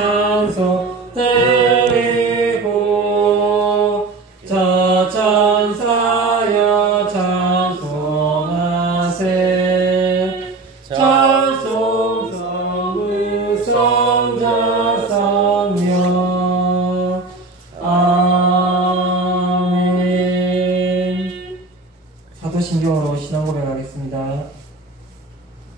찬송 드리고 저 천사여 찬송하세. 찬송 성의 성자 성령 아멘. 사도신경으로 신앙 고백하겠습니다.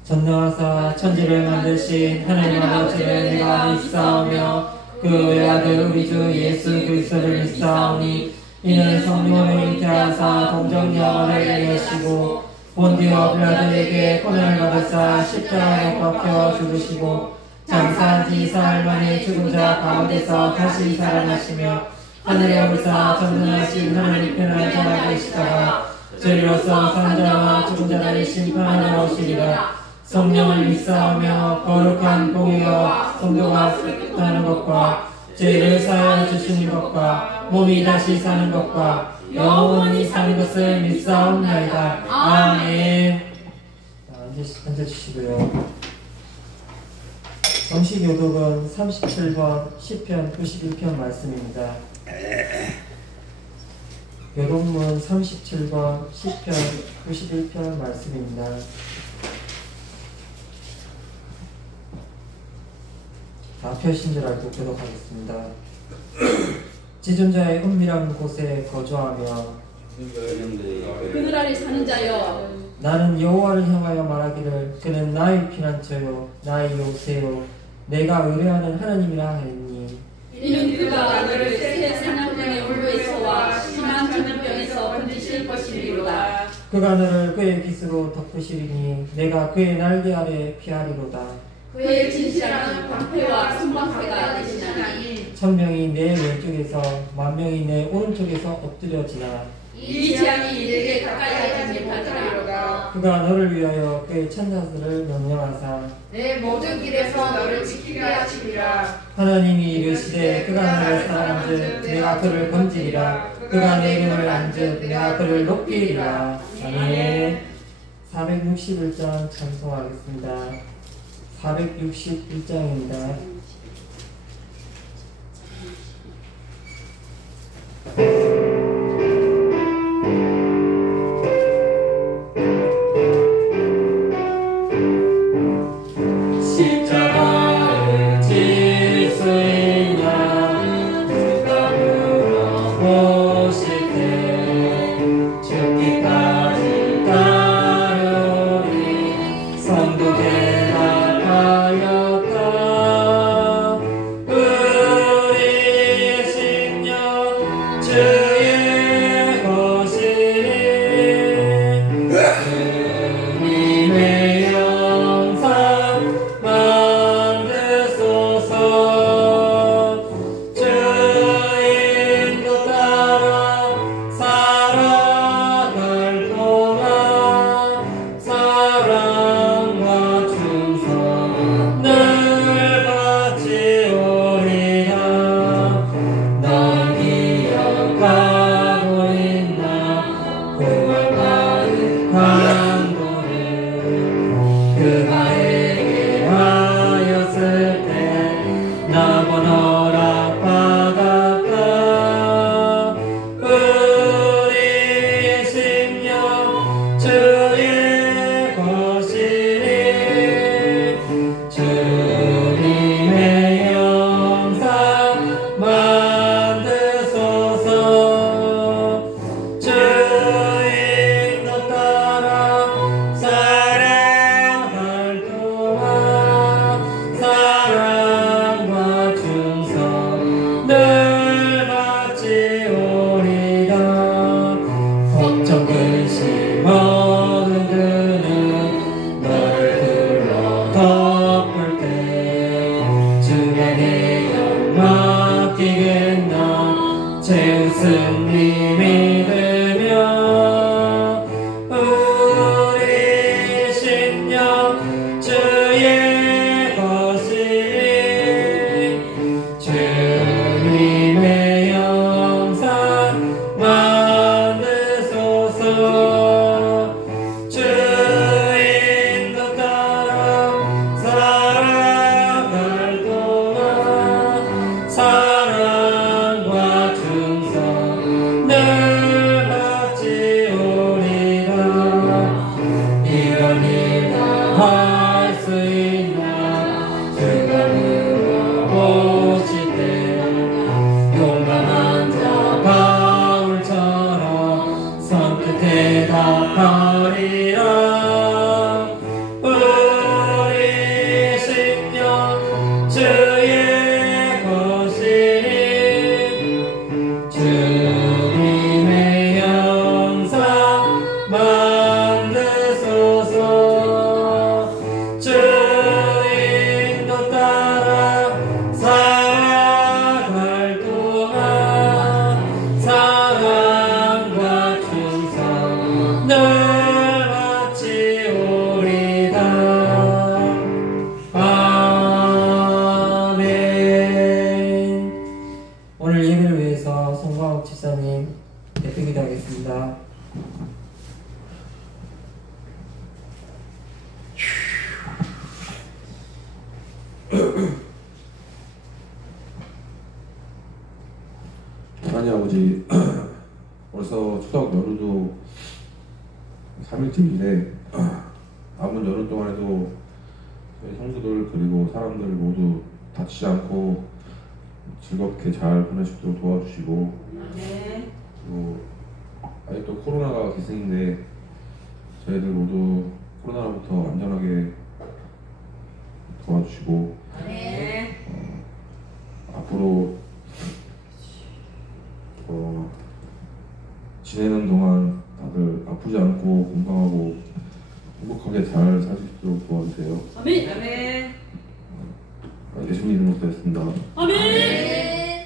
전능하사 천지를 만드신 하나님 아버지를 내가 믿사오며 그 외아들 우리 주 예수 그리스도를 믿사오니 이는 성령으로 잉태하사 동정녀를 이으시고 본디오 빌라도에게 고난을 받으사 십자가에 못 박혀 죽으시고 장사한 지 사흘 만에 죽은 자 가운데서 다시 살아나시며 하늘에 오르사 전능하신 하나님 편에 앉아 계시다가 저리로서 산 자와 죽은 자를 심판하러 오시리라. 성령을 믿사오며 거룩한 공의와 성도가 깨끗하는 것과 죄를 사하여 주시는 것과 몸이 다시 사는 것과 영원히 사는 것을 믿사옵나이다. 아멘. 앉아주시고요. 성시교독은 37번 시편 91편 말씀입니다. 교독문 37번 시편 91편 말씀입니다. 다 펴신 줄 알고 교독하겠습니다. 지존자의 은밀한 곳에 거주하며 그늘 아래 사는 자여, 나는 여호와를 향하여 말하기를 그는 나의 피난처요 나의 요새요 내가 의뢰하는 하나님이라 하였니. 이는 그가 너를 새 사냥꾼의 울로에서와 심한 전염병에서 건지실 것이리로다. 그가 너를 그의 깃으로 덮으시리니 내가 그의 날개 아래 피하리로다. 그의 진실함은 방패와 손방패가 되시나니 천명이 내 왼쪽에서 만명이 내 오른쪽에서 엎드려지나 이 재앙이 내게 가까이 하지 못하리로다. 그가 너를 위하여 그의 천사들을 명령하사 내 모든 길에서 너를 지키게 하시리라. 하나님이 이르시되 그가 나를 사랑한즉 내가 그를 건지리라. 그가 내 눈을 안즉 내가 그를 높이리라. 아멘. 461장 찬송하겠습니다. 461장입니다. 십자가를 질 수 있나 누가 물어보실 때 죽기까지 따르리. 성도 대답하였다. 우리의 심령 주의 것이니 주님의 영상 만드소서. 주인도 따라 살아갈 동안 사랑과 충성 늘 바치오리라. 넌 기억하고 있나 고마운 강도를 그가 에게 하였을 때 나본 허락받았다. 우리의 심령 주의 것이니 주님의 영상 만드소서. 주인도 따라 살아갈 동안 사랑과 충성 늘 바치오리라. 걱정 근심 없는 그는 너를 둘러 덮을 때 주가 내어 맡기겠나. 제우스 믿으며 우리 심령 주의 것이니 주님의 영상 만드소서. 주인도 따라 살아갈 동안 벌써 추석 연휴도 3일째인데 남은 연휴 동안에도 저희 성도들 그리고 사람들 모두 다치지 않고 즐겁게 잘 보낼 수 있도록 도와주시고, 그리고 아직도 코로나가 기승인데 저희들 모두 코로나로부터 안전하게 도와주시고, 앞으로 지내는 동안 다들 아프지 않고 건강하고 행복하게 잘 살 수 있도록 도와주세요. 아멘. 예수님 이름으로 기도했습니다. 아멘.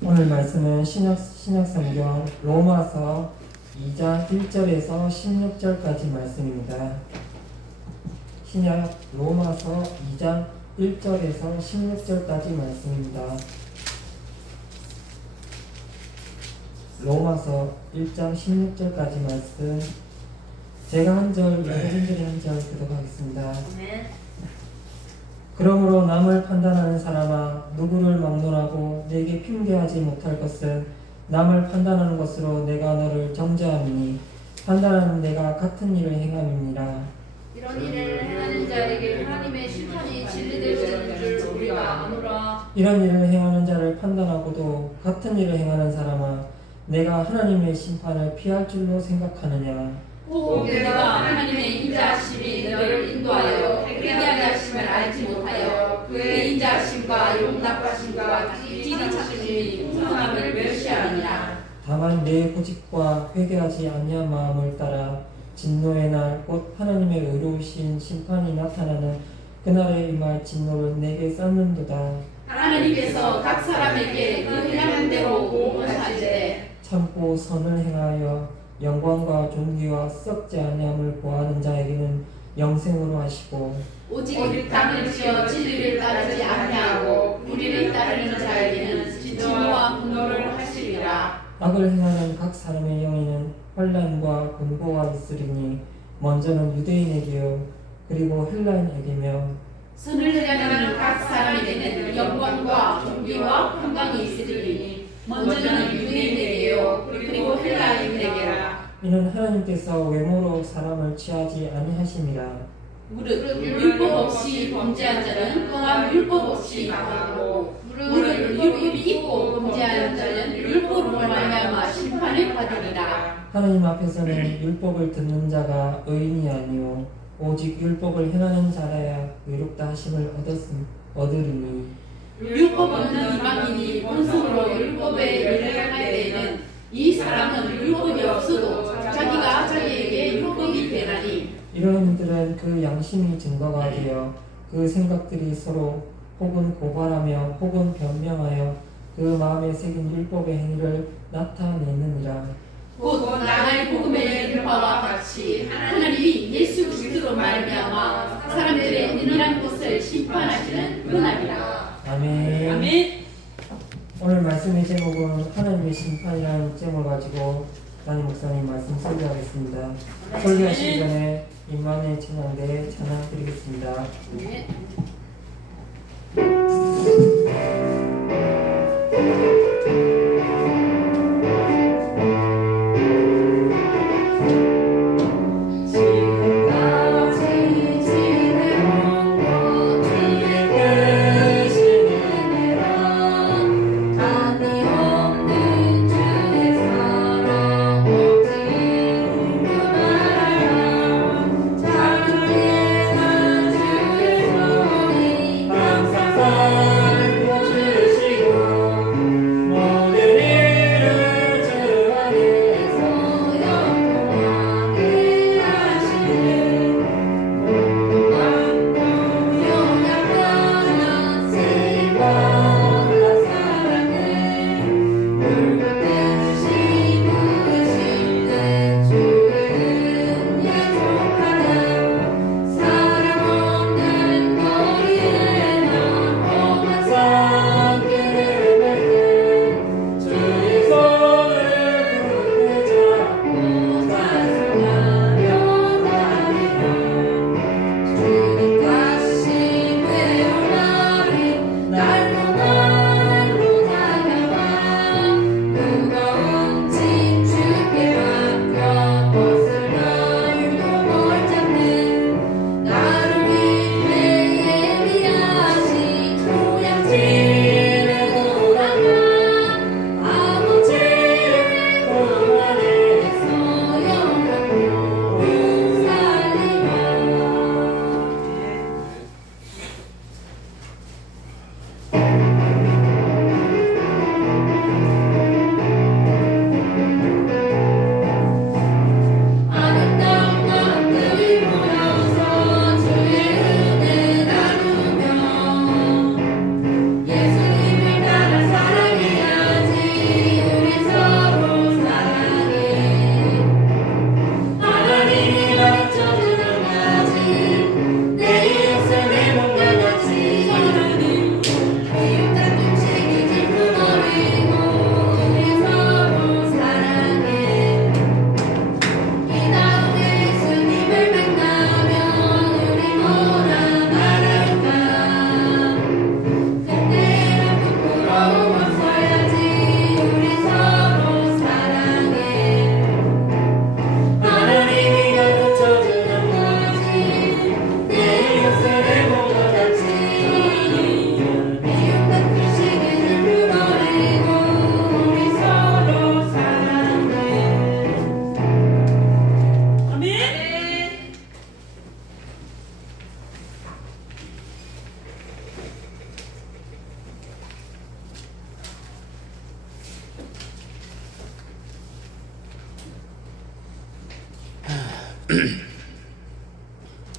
오늘 말씀은 신약성경 로마서 2장 1절에서 16절까지 말씀입니다. 신약 로마서 2장 1절에서 16절까지 말씀입니다. 로마서 1장 16절까지 말씀, 제가 한 절, 여러분들이 한 절 교독하겠습니다. 그러므로 남을 판단하는 사람아, 누구를 막론하고 내게 핑계하지 못할 것은 남을 판단하는 것으로 내가 너를 정죄함이니 판단하는 내가 같은 일을 행함이니라. 이런 일을 행하는 자에게 하나님의 심판이 진리되시는 줄 우리가 아노라. 이런 일을 행하는 자를 판단하고도 같은 일을 행하는 사람아, 내가 하나님의 심판을 피할 줄로 생각하느냐. 혹 내가 하나님의 인자하심이 너를 인도하여 회개하게 하심을 알지 못하여 그의 인자하심과 용납하심과 길이 찾으심이 풍성함을 멸시하느니라. 다만 내 고집과 회개하지 아니한 마음을 따라 진노의 날 곧 하나님의 의로우신 심판이 나타나는 그날에 임할 진노를 내게 쌓는도다. 하나님께서 각 사람에게 그 행하는 대로 공헌하시되 참고 선을 행하여 영광과 존귀와 썩지 아니함을 구하는 자에게는 영생으로 하시고, 오직 당을 지어 진리를 따르지 아니하고 우리를 따르는 자에게는 진노와 분노를 하시리라. 악을 행하는 각 사람의 영에는 환난과 공고가 있으리니 먼저는 유대인에게요 그리고 헬라인에게며, 선을 행하는 각 사람에게는 영광과 존귀와 평강이 있으리니 먼저는 유대인에게요 그리고 헬라인에게라. 이는 하나님께서 외모로 사람을 취하지 아니하심이라. 무릇 율법 없이 범죄한 자는 또한 율법 없이 망하고, 무릇 율법이 있고 범죄한 자는 율법으로 말미암아 심판을 받으리라. 하나님 앞에서는 율법을 듣는 자가 의인이 아니요 오직 율법을 행하는 자라야 의롭다 하심을 얻으리니, 율법 없는 이방인이 본성으로 율법의 일을 할 때에는 이 사람은 율법이 없어도 자기가 자기에게 율법이 되나니, 이런 이들은 그 양심이 증거가 되어 그 생각들이 서로 혹은 고발하며 혹은 변명하여 그 마음에 새긴 율법의 행위를 나타내느니라. 곧 나갈 복음의 율법과 같이 하나님이 예수 그리스도로 말미암아 사람들의 은밀한 것을 심판하시는 그날이라. 아멘. 아멘. 오늘 말씀의 제목은 하나님의 심판이라는 제목을 가지고 담임 목사님 말씀 설교하겠습니다. 설교하시기 전에 임마누엘 찬양대 찬양 드리겠습니다.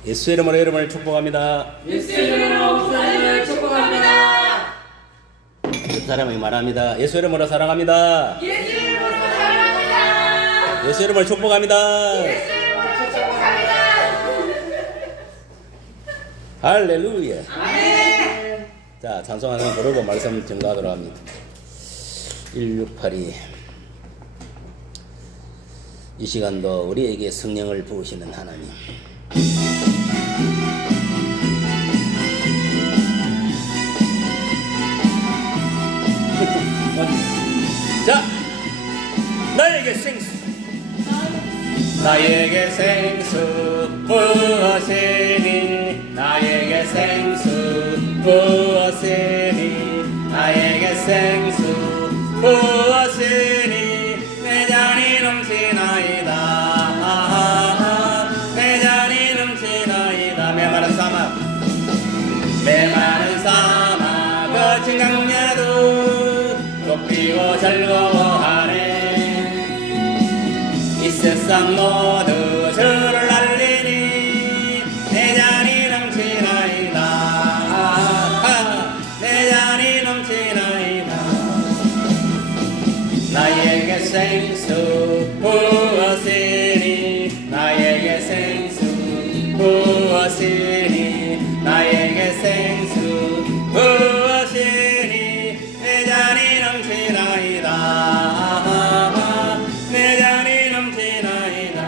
예수의 이름으로 여러분을 축복합니다. 예수의 이름으로 목사님을 축복합니다. 그 사람이 말합니다. 예수 이름으로 사랑합니다. 예수 이름으로 사랑합니다. 예수 이름을 축복합니다. 예수 이름으로 축복합니다. 할렐루야. 아멘. 자, 찬송하는 부르고 말씀 증거하도록 합니다. 1682. 이 시간도 우리에게 성령을 부으시는 하나님. 자, 나에게 생수, 나에게 생수 부으시니, 나에게 생수 부으시니, 나에게 생수 부으시니, 내 잔이 넘치나이다. 내 잔이 넘치나이다. 메마른 사막, 메마른 사막 거친 강야도 꽃피고 즐거워하네. 이 세상 모두 주를 알리니 내 잔이 넘치나이다. 내 잔이 넘치나이다. 나에게 생수 부으시니, 나에게 생수 부으시니, 나에게 생수 부으시니, 내 잔이 넘치나이다. 내 잔이 넘치나이다.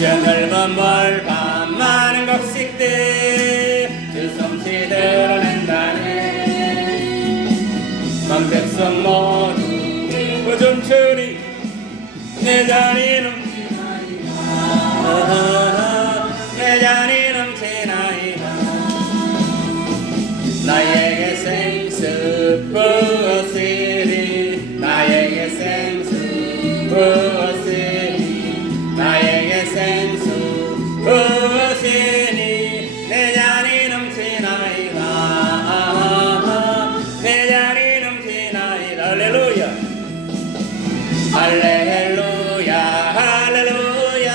저 넓은 벌밤 많은 곡식들 주 솜씨 드러낸다네. 만 백성 모두 그 춤추니 내 잔이 넘치나이다. 내 잔이 넘치나이다. 나에게 생수 부으시니, 나에게 생수 부으시니, 나에게 생수 부으시니, 내 잔이 넘치나이다. 내 잔이 넘치나이다. 할렐루야. 할렐루야. 할렐루야.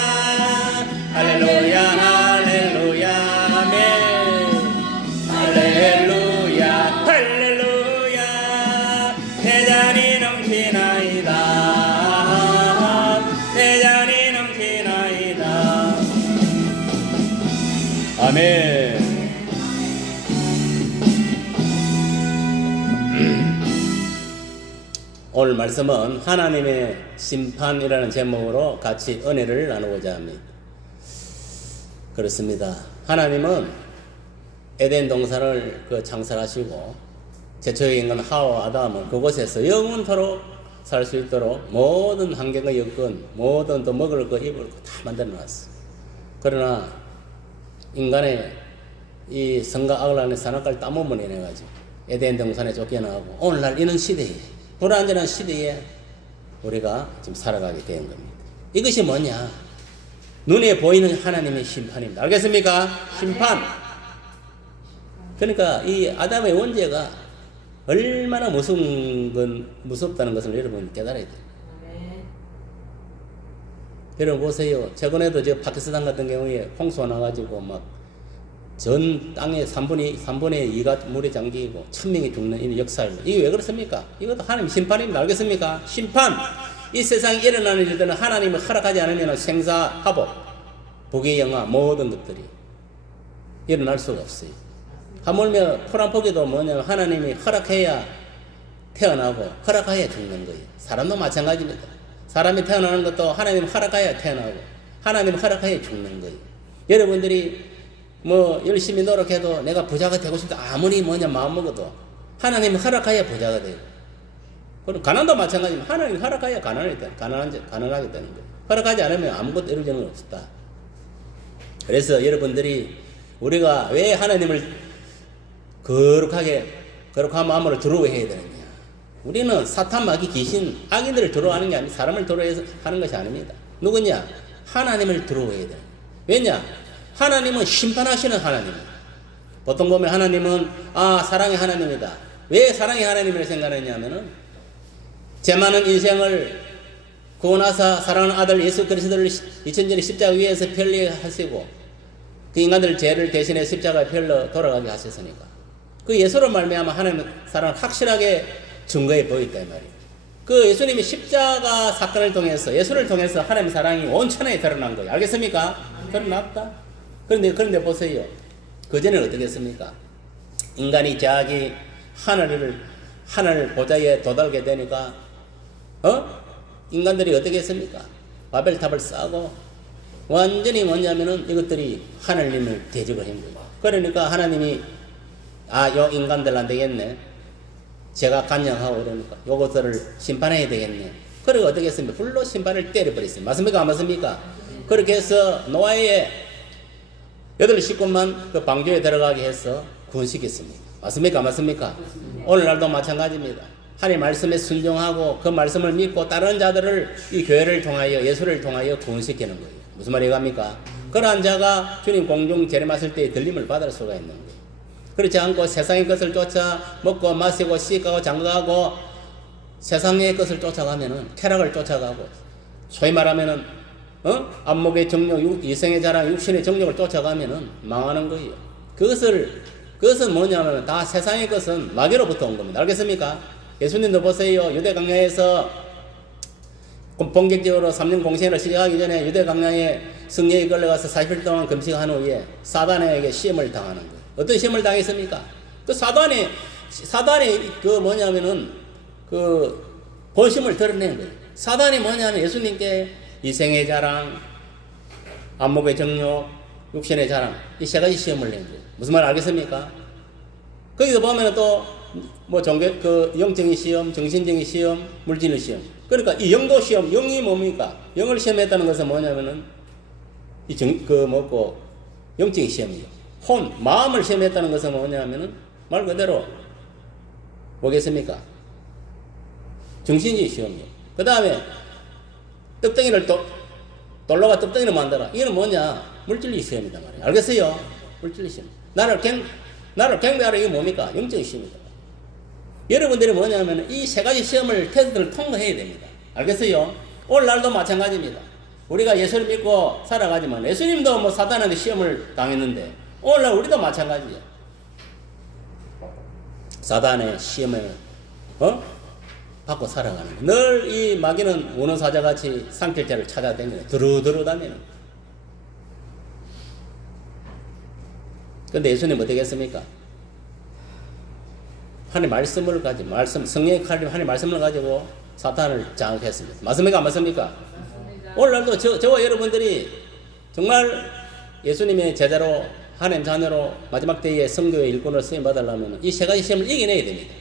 할렐루야. 할렐루야. 아멘. 할렐루야. 할렐루야. 내 잔이 넘치나이다. 내 잔이 넘치나이다. 아멘. 오늘 말씀은 하나님의 심판이라는 제목으로 같이 은혜를 나누고자 합니다. 그렇습니다. 하나님은 에덴 동산을 창설하시고 최초의 인간 하와 아담을 그곳에서 영원토록 살 수 있도록 모든 환경과 여건, 모든 또 먹을 거, 입을 거 다 만들어 놨어. 그러나 인간의 이 성과 악을 안에 산악갈 땀몸을 인해가지고 에덴 동산에 쫓겨나고 오늘날 이런 시대에, 불안전한 시대에 우리가 지금 살아가게 된 겁니다. 이것이 뭐냐? 눈에 보이는 하나님의 심판입니다. 알겠습니까? 심판. 그러니까 이 아담의 원죄가 얼마나 무섭다는 것을 여러분 깨달아야 돼요. 여러분 보세요. 최근에도 저 파키스탄 같은 경우에 홍수가 나가지고 막 전 땅에 3분의 2가 물에 잠기고 1000명이 죽는 이 역사입니다. 이게 왜 그렇습니까? 이것도 하나님 심판입니다. 알겠습니까? 심판. 이 세상에 일어나는 일들은 하나님을 허락하지 않으면 생사화복, 부귀영화 모든 것들이 일어날 수가 없어요. 하물며 포란포기도 뭐냐면 하나님이 허락해야 태어나고 허락해야 죽는 거예요. 사람도 마찬가지입니다. 사람이 태어나는 것도 하나님 허락해야 태어나고 하나님 허락해야 죽는 거예요. 여러분들이 뭐 열심히 노력해도 내가 부자가 되고 싶다 아무리 마음먹어도 하나님 허락해야 부자가 되고, 그럼 가난도 마찬가지입니다. 하나님 허락해야 가난하게 되는 거예요. 허락하지 않으면 아무것도 이루어지는 건 없다. 그래서 여러분들이 우리가 왜 하나님을 거룩한 마음으로 두려워해야 되느냐? 우리는 사탄, 마귀, 귀신, 악인들을 두려워하는 게 아니라 사람을 두려워해서 하는 것이 아닙니다. 누구냐? 하나님을 두려워해야 돼요. 왜냐? 하나님은 심판하시는 하나님이에요. 보통 보면 하나님은 사랑의 하나님이다. 왜 사랑의 하나님을 생각하느냐면은 제 많은 인생을 구원하사 사랑하는 아들 예수 그리스도를 2000년의 십자가 위에서 편리하시고 그 인간들 죄를 대신해 십자가에 편려 돌아가게 하셨으니까 그 예수로 말미암아 하나님의 사랑을 확실하게 증거해 보였다 이 말이에요. 그 예수님이 십자가 사건을 통해서 예수를 통해서 하나님의 사랑이 온 천하에 드러난 거예요. 알겠습니까? 드러났다. 그런데 보세요. 그전에는 어떻게 했습니까? 인간이 자기 하늘 보좌에 도달하게 되니까 인간들이 어떻게 했습니까? 바벨탑을 쌓고 완전히 뭐냐면은 이것들이 하나님을 대적을 한 거예요. 그러니까 하나님이 요 인간들 안 되겠네. 제가 간영하고 그러니까 요것들을 심판해야 되겠네. 그리고 어떻게 했습니까? 불로 심판을 때려버렸어요. 맞습니까? 안 맞습니까? 그렇게 해서 노아의 8식구만 그 방주에 들어가게 해서 구원시켰습니다. 맞습니까? 안 맞습니까? 오늘날도 마찬가지입니다. 하나님 말씀에 순종하고 그 말씀을 믿고 다른 자들을 이 교회를 통하여 예수를 통하여 구원시키는 거예요. 무슨 말이 갑니까? 그러한 자가 주님 공중 재림하실 때에 들림을 받을 수가 있는 거예요. 그렇지 않고 세상의 것을 쫓아 먹고 마시고 씻고 장가가고 세상의 것을 쫓아가면은 쾌락을 쫓아가고 소위 말하면은 안목의 정욕, 이생의 자랑, 육신의 정욕을 쫓아가면은 망하는 거예요. 그것은 뭐냐면 다 세상의 것은 마귀로부터 온 겁니다. 알겠습니까? 예수님도 보세요. 유대 강야에서 본격적으로 3년 공생을 시작하기 전에 유대 강야에 성령이 끌려가서 40일 동안 금식한 후에 사단에게 시험을 당하는 거예요. 어떤 시험을 당했습니까? 그 사단이 그 뭐냐면은 그 본심을 드러낸 거예요. 사단이 뭐냐면 예수님께 이생의 자랑, 안목의 정욕, 육신의 자랑 이 세 가지 시험을 낸 거예요. 무슨 말 알겠습니까? 거기서 보면은 또 뭐 그 영적인 시험, 정신적인 시험, 물질의 시험. 그러니까 이 영도 시험, 영이 뭡니까? 영을 시험했다는 것은 뭐냐면은 영적인 시험이죠. 마음을 시험했다는 것은 뭐냐면은 말 그대로 뭐겠습니까? 정신적인 시험이요. 그 다음에 떡덩이를 돌로가 떡덩이를 만들어. 이거는 뭐냐? 물질의 시험이다 말이에요. 알겠어요? 물질의 시험. 나를 경배하라. 이게 뭡니까? 영적인 시험이다. 여러분들이 뭐냐면 이 세 가지 시험을 테스트를 통과해야 됩니다. 알겠어요? 오늘날도 마찬가지입니다. 우리가 예수를 믿고 살아가지만 예수님도 뭐 사단한테 시험을 당했는데 오늘날 우리도 마찬가지예요. 사단의 시험을 받고 살아가는 거예요. 늘 이 마귀는 우는 사자같이 상킬자를 찾아다니는 두루두루 다니는. 근데 예수님 어떻게 했습니까? 하나님 말씀을 가지고 성령의 칼이 하나님 말씀을 가지고 사탄을 장악했습니다. 맞습니까? 안 맞습니까? 오늘날도 저와 여러분들이 정말 예수님의 제자로 하나님 자녀로 마지막 때에 성교의 일꾼을 쓰임 받으려면 이 세 가지 시험을 이겨내야 됩니다.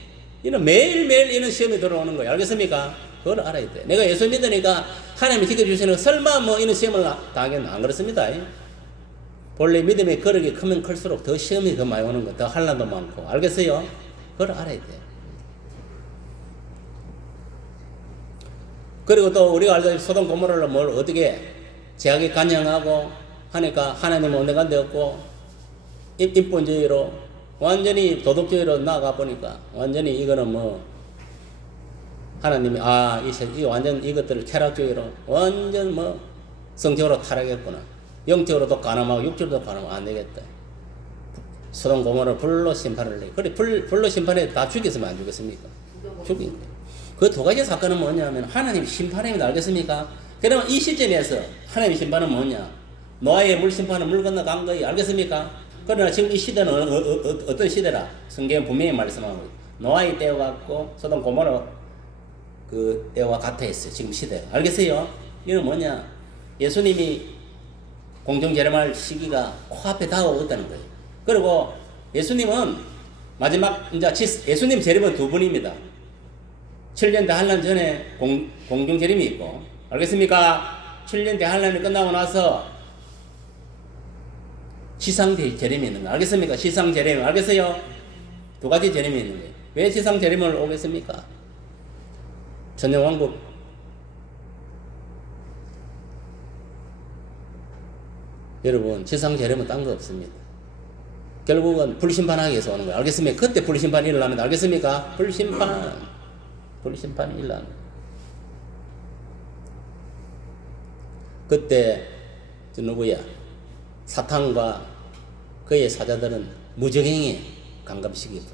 이는 매일매일 이런 시험이 들어오는 거예요. 알겠습니까? 그걸 알아야 돼. 내가 예수 믿으니까 하나님이 지켜주시는 거 설마 뭐 이런 시험을 당하겠나? 안 그렇습니다. 본래 믿음의 거력이 크면 클수록 더 시험이 더 많이 오는 거, 더 환난도 많고. 알겠어요? 그걸 알아야 돼. 그리고 또 우리가 알다시피 소돔 고모라를 뭘 어떻게 제하게 간영하고 하니까 하나님은 온데간데 없고 인본주의로 완전히 도덕주의로 나아가 보니까 완전히 이거는 뭐 하나님이 이 완전 이것들을 쾌락주의로 완전 뭐 성적으로 타락했구나. 영적으로도 가늠하고 육적으로도 가늠하고 안 되겠다. 소돔 고모라를 불로 심판을 내. 그래 불로 심판해 다 죽였으면 안 죽겠습니까? 죽인 거예요. 그 두 가지 사건은 뭐냐면 하나님 심판입니다. 알겠습니까? 그러면 이 시점에서 하나님의 심판은 뭐냐? 노아의 물 심판은 물 건너간 거예요. 알겠습니까? 그러나 지금 이 시대는 어떤 시대라? 성경은 분명히 말씀하고 있어요. 노아의 때와 같고 소돔 고모라 그 때와 같아 있어요. 지금 시대가. 알겠어요? 이건 뭐냐? 예수님이 공중 재림할 시기가 코앞에 다가오고 있다는 거예요. 그리고 예수님은 마지막 이제 예수님 재림은 두 분입니다. 7년 대환란 전에 공중 재림이 있고, 알겠습니까? 7년 대환란이 끝나고 나서 지상 재림이 있는 거 알겠습니까? 지상 재림 알겠어요? 두 가지 재림이 있는 거예요. 왜 지상 재림을 오겠습니까? 천년왕국 여러분 지상 재림은 딴 거 없습니다. 결국은 불심판하기 위해서 오는 거예요. 알겠습니까? 그때 불심판이 일어납니다. 알겠습니까? 불심판이 일어납니다. 그때 저 누구야? 사탄과 그의 사자들은 무적행에 감감시키고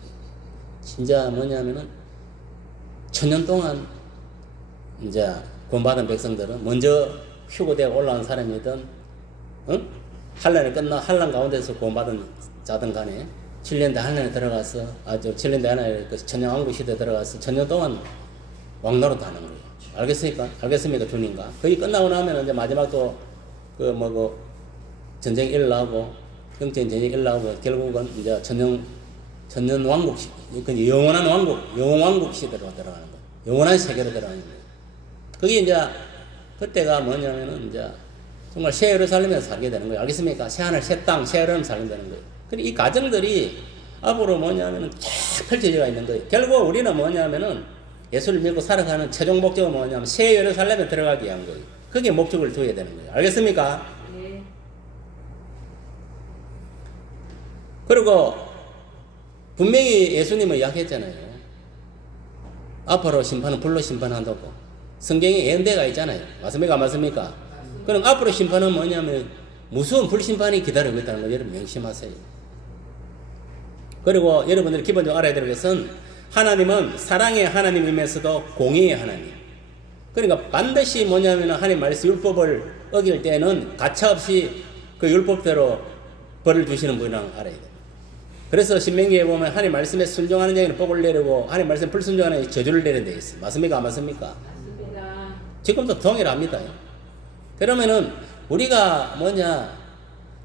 진짜 뭐냐면은 천년 동안 이제 구원받은 백성들은 먼저 휴거되어 올라온 사람이든 한란이 끝나 한란 가운데서 구원받은 자든 간에 7년대 한란에 들어가서 7년대 한란에 그 천년왕국 시대에 들어가서 천년 동안 왕노릇 하는 거예요. 알겠습니까 주님과? 거기 끝나고 나면 이제 마지막 또 그 전쟁이 일어나고 영적인 전쟁이 일어나고 결국은 이제 천년 왕국 영원한 왕국 시대로 들어가는 거예요. 영원한 세계로 들어가는 거예요. 그게 이제 그때가 뭐냐면은 이제 정말 새 예루살렘에서 살게 되는 거예요. 알겠습니까? 새 하늘, 새 땅, 새 예루살렘 살게 되는 거예요. 그리고 이 과정들이 앞으로 뭐냐면은 쫙 펼쳐져 있는 거예요. 결국 우리는 뭐냐면은 예수를 믿고 살아가는 최종 목적은 뭐냐면 새 예루살렘에 들어가기 위한 거예요. 그게 목적을 두어야 되는 거예요. 알겠습니까? 네. 그리고 분명히 예수님은 이야기했잖아요. 앞으로 심판은 불로 심판한다고. 성경에 예언대가 있잖아요. 맞습니까? 맞습니까? 그럼 앞으로 심판은 뭐냐면 무서운 불심판이 기다리고 있다는 걸 여러분 명심하세요. 그리고 여러분들이 기본적으로 알아야 될 것은 하나님은 사랑의 하나님이면서도 공의의 하나님. 그러니까 반드시 뭐냐면 하나님 말씀 율법을 어길 때는 가차없이 그 율법대로 벌을 주시는 분이라는 걸 알아야 돼요. 그래서 신명기에 보면 하나님 말씀에 순종하는 자에게는 복을 내리고 하나님 말씀에 불순종하는 자에게 저주를 내리는 데 있어요. 맞습니까? 안 맞습니까? 맞습니다. 지금도 동일합니다. 그러면은 우리가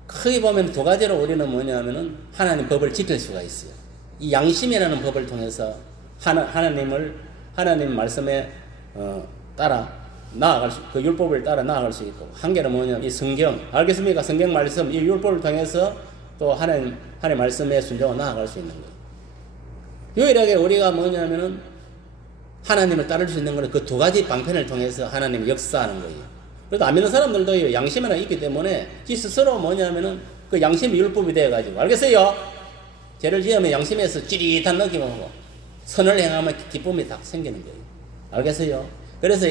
크게 보면 두 가지로 우리는 뭐냐면은 하나님 법을 지킬 수가 있어요. 이 양심이라는 법을 통해서 하나님 말씀에 따라 나아갈 그 율법을 따라 나아갈 수 있고, 한 개는 뭐냐면 이 성경, 알겠습니까? 성경 말씀, 이 율법을 통해서 또 하나님 말씀에 순종하고 나아갈 수 있는 거예요. 유일하게 우리가 뭐냐면은 하나님을 따를 수 있는 것은 그 두 가지 방편을 통해서 하나님이 역사하는 거예요. 그래도 안 믿는 사람들도 양심 하나 있기 때문에 지 스스로 뭐냐면은 그 양심이 율법이 되어가지고, 알겠어요? 죄를 지으면 양심에서 찌릿한 느낌을 하고 선을 행하면 기쁨이 딱 생기는 거예요. 알겠어요? 그래서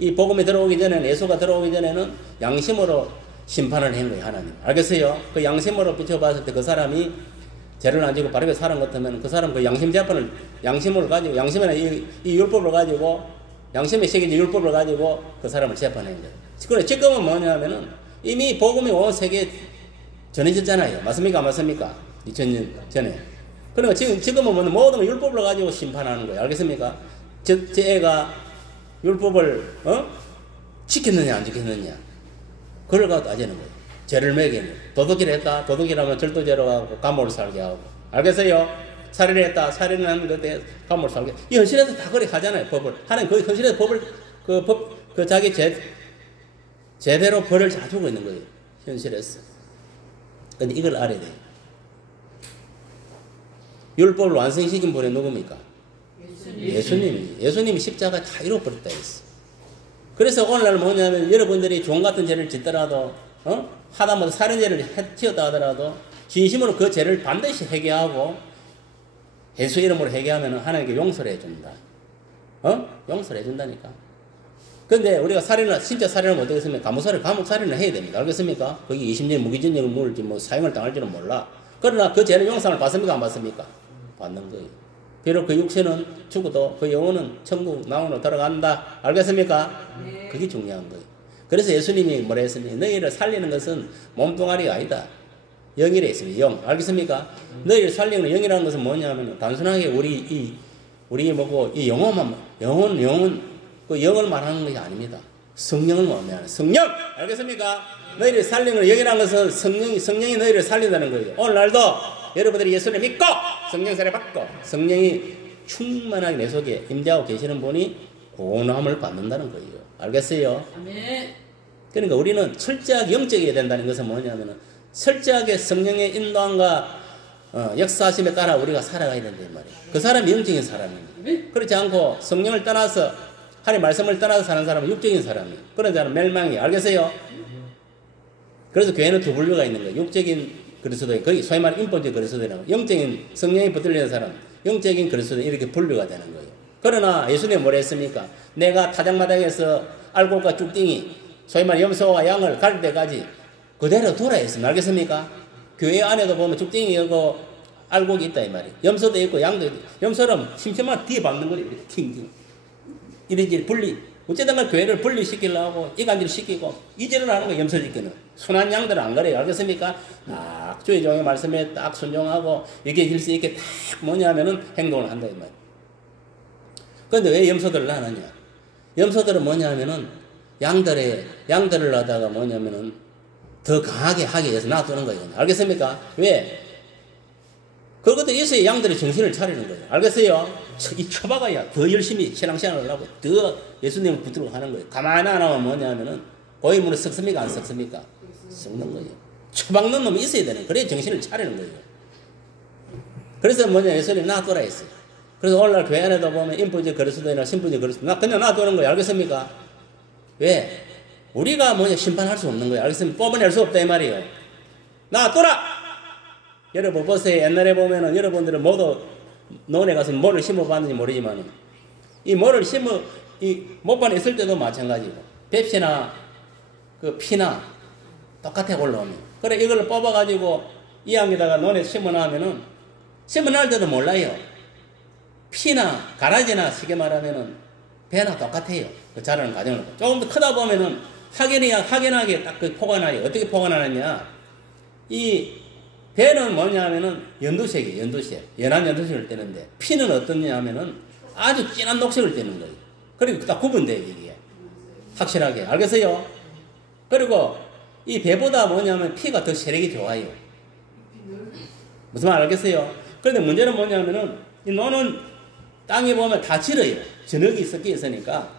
이 복음이 들어오기 전에는, 예수가 들어오기 전에는 양심으로 심판을 한 거예요, 하나님. 알겠어요? 그 양심으로 비춰봤을 때 그 사람이 죄를 안 지고 바르게 사는 것 같으면 그 사람 그 양심 재판을, 양심을 가지고, 양심이나 이 율법을 가지고, 양심의 세계적 율법을 가지고 그 사람을 재판한 거예요. 그래, 지금은 뭐냐면은 이미 복음이 온 세계에 전해졌잖아요. 맞습니까? 맞습니까? 2000년 전에. 그러니까 지금은 모든 율법을 가지고 심판하는 거예요. 알겠습니까? 저 애가 율법을, 지켰느냐, 안 지켰느냐. 그걸 가지고 따지는 거예요. 죄를 매기는 거예요. 도둑질을 했다. 도둑질하면 절도죄로 하고 감옥을 살게 하고. 알겠어요? 살인을 했다. 살인하는 것에 감옥을 살게. 이 현실에서 다 그렇게 하잖아요. 법을. 하나님 그 현실에서 법을, 자기 제대로 벌을 잘 주고 있는 거예요. 현실에서. 근데 이걸 알아야 돼요. 율법을 완성시킨 분이 누굽니까? 예수님이 십자가 다 이루어버렸다 했어. 그래서 오늘날 뭐냐면 여러분들이 종 같은 죄를 짓더라도 하다못해 살인죄를 튀었다 하더라도 진심으로 그 죄를 반드시 회개하고 예수 이름으로 회개하면 하나님께 용서를 해준다. 용서를 해준다니까. 근데 우리가 진짜 살인을 못하겠으면 감옥 살인을 해야 됩니다. 알겠습니까? 거기 20년 무기징역을 물지 사형을 당할지는 몰라. 그러나 그 죄는 용서를 받습니까? 안 받습니까? 받는 거예요. 비록 그 육체는 죽어도 그 영혼은 천국 나오로 들어간다. 알겠습니까? 네. 그게 중요한 거예요. 그래서 예수님이 뭐라 했습니까? 너희를 살리는 것은 몸뚱아리가 아니다. 영이라 했습니다. 영. 알겠습니까? 너희를 살리는 영이라는 것은 뭐냐면 단순하게 이 영혼만, 그 영을 말하는 것이 아닙니다. 성령을 말하는 성령! 알겠습니까? 너희를 살리는 영이라는 것은 성령이 너희를 살린다는 거예요. 오늘날도 여러분들이 예수를 믿고 성령 세례 받고 성령이 충만하게 내 속에 임재하고 계시는 분이 구원함을 받는다는 거예요. 알겠어요? 아멘. 그러니까 우리는 철저하게 영적이어야 된다는 것은 뭐냐면은 철저하게 성령의 인도함과 역사하심에 따라 우리가 살아가야 된단 말이에요. 그 사람이 영적인 사람입니다. 그렇지 않고 성령을 떠나서 하나님 말씀을 떠나서 사는 사람은 육적인 사람이에요. 그런 사람은 멸망이. 알겠어요? 그래서 교회는 두 분류가 있는 거예요. 육적인 그리스도인, 거기 소위 말하는 인본적 그리스도인하고 영적인 성령이 붙들리는 사람, 영적인 그리스도인 이렇게 분류가 되는 거예요. 그러나 예수님은 뭐라 했습니까? 내가 타작마당에서 알곡과 쭉띵이 소위 말해 염소와 양을 가릴 때까지 그대로 돌아야 있습니다. 알겠습니까? 교회 안에도 보면 죽쟁이하고 알곡이 있다 이 말이에요. 염소도 있고 양도 있고. 염소는 심심한 뒤에 밟는 거예요. 팅팅. 이리저리 분리. 어쨌든 교회를 분리시키려고 이간질 시키고 이질을 하는 거예요. 염소짓기는. 순한 양들은 안 그래요. 알겠습니까? 딱 주의 종의 말씀에 딱 순종하고 이게 질서 있게 딱 뭐냐면은 행동을 한다 이 말이에요. 그런데 왜 염소들을 하느냐? 염소들은 뭐냐면은 양들을 하다가 뭐냐면은 더 강하게 하기 위해서 놔두는 거예요. 알겠습니까? 왜? 그것들이 있어야 양들이 정신을 차리는 거예요. 알겠어요? 이 처박아야 더 열심히 신앙생활을 하고 더 예수님을 붙들고 하는 거예요. 가만히 안 하면 뭐냐면은 고인물은 썩습니까? 안 썩습니까? 썩는 거예요. 처박는 놈이 있어야 되는 거예요. 그래야 정신을 차리는 거예요. 그래서 뭐냐 예수님 놔두라 했어요. 그래서 오늘날 교회 안에도 보면 인부지 그리스도이나 신부지 그리스도 그냥 놔두는 거예요. 알겠습니까? 왜? 우리가 뭐냐 심판할 수 없는 거예요. 알겠습니까? 뽑아낼 수 없다 이 말이에요. 놔두라! 여러분 보세요. 옛날에 보면은 여러분들은 모두 논에 가서 모를 심어봤는지 모르지만은 이 모를 이 못반에 있을 때도 마찬가지고 뱁시나 그 피나 똑같아 올라오면 그래 이걸 뽑아가지고 이 양에다가 논에 심어놔면은 심어놓을 때도 몰라요. 피나 가라지나 쉽게 말하면은 배나 똑같아요. 그 자라는 과정을 조금 더 크다 보면은 확연하게 딱 그 포가 나요. 어떻게 포가 나느냐? 이 배는 뭐냐면은 연두색이에요. 연두색. 연한 연두색을 떼는데 피는 어떠냐 하면은 아주 진한 녹색을 떼는 거예요. 그리고 딱 구분돼요. 이게. 확실하게. 알겠어요? 그리고 이 배보다 뭐냐면 피가 더 세력이 좋아요. 무슨 말 알겠어요? 그런데 문제는 뭐냐면은 이 논은 땅에 보면 다 질어요. 전역이 섞여 있으니까.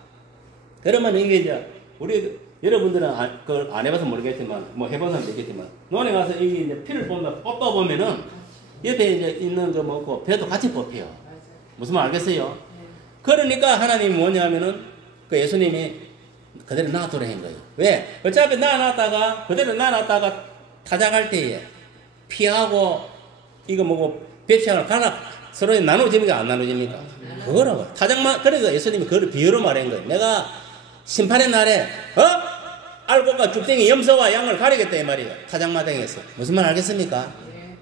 그러면 이게 이제 우리 여러분들은 그걸 안 해봐서 모르겠지만, 뭐 해봐서 모르겠지만, 논에 가서 이 이제 피를 뽑아보면은, 옆에 이제 있는 거 먹고, 배도 같이 뽑혀요. 무슨 말 알겠어요? 그러니까 하나님이 뭐냐면은, 그 예수님이 그대로 놔두라 한 거예요. 왜? 어차피 그대로 놔놨다가 타작할 때에, 피하고, 이거 뭐고, 뱁시하고 서로 나눠집니까? 안 나눠집니까? 그거라고. 타작만, 그러니까 예수님이 그걸 비유로 말한 거예요. 내가 심판의 날에, 알곡과 죽쟁이 염소와 양을 가리겠다 이 말이에요. 타작마당에서. 무슨 말 알겠습니까?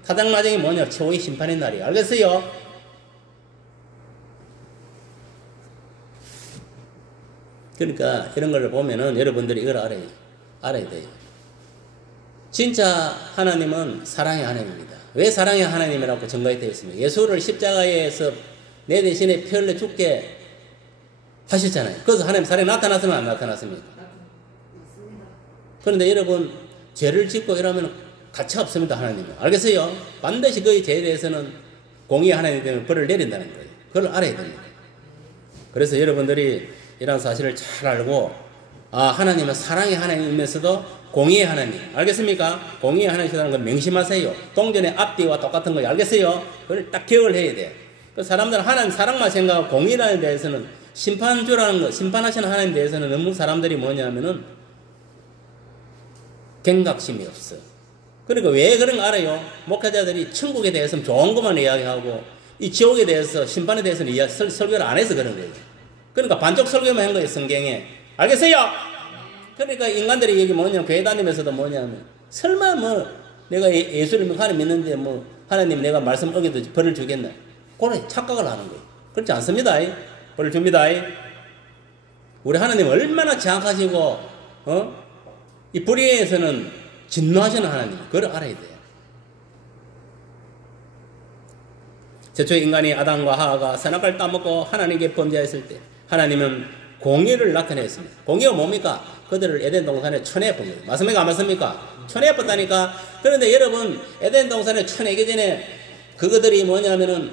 타작마당이 뭐냐? 최후의 심판의 날이에요. 알겠어요? 그러니까 이런 걸 보면은 여러분들이 이걸 알아야 돼요. 진짜 하나님은 사랑의 하나님입니다. 왜 사랑의 하나님이라고 증거가 되어 있습니까? 예수를 십자가에서 내 대신에 피 흘려 죽게 하셨잖아요. 그래서 하나님 사랑이 나타났으면 안 나타났습니까? 그런데 여러분 죄를 짓고 이러면 가치가 없습니다. 하나님은. 알겠어요? 반드시 그의 죄에 대해서는 공의의 하나님 때문에 벌을 내린다는 거예요. 그걸 알아야 됩니다. 그래서 여러분들이 이런 사실을 잘 알고 하나님은 사랑의 하나님이면서도 공의의 하나님. 알겠습니까? 공의의 하나님이라는 걸 명심하세요. 동전의 앞뒤와 똑같은 거예요. 알겠어요? 그걸 딱 기억을 해야 돼요. 사람들은 하나님 사랑만 생각하고 공의라는 데에서는 심판주라는 거, 심판하시는 하나님에 대해서는 너무 사람들이 뭐냐면은 경각심이 없어. 그러니까 왜 그런 거 알아요? 목회자들이 천국에 대해서는 좋은 것만 이야기하고 이 지옥에 대해서 심판에 대해서는 설교를 안 해서 그런 거예요. 그러니까 반쪽 설교만 한 거예요. 성경에. 알겠어요? 그러니까 인간들이 얘기 뭐냐면 교회 다니면서도 뭐냐면 설마 뭐 내가 예수를 하나님 믿는데 뭐 하나님 내가 말씀 어겨도 벌을 주겠나? 그런 착각을 하는 거예요. 그렇지 않습니다. 벌을 줍니다. 우리 하나님 얼마나 정확하시고 이 불의에서는 진노하시는 하나님, 그걸 알아야 돼요. 최초에 인간이 아담과 하와가 선악과를 따먹고 하나님께 범죄했을 때 하나님은 공의를 나타냈습니다. 공의가 뭡니까? 그들을 에덴 동산에 쳐내본 거예요. 맞습니까? 안 맞습니까? 쳐내봤다니까. 그런데 여러분 에덴 동산에 쳐내기 전에 그들이 뭐냐면은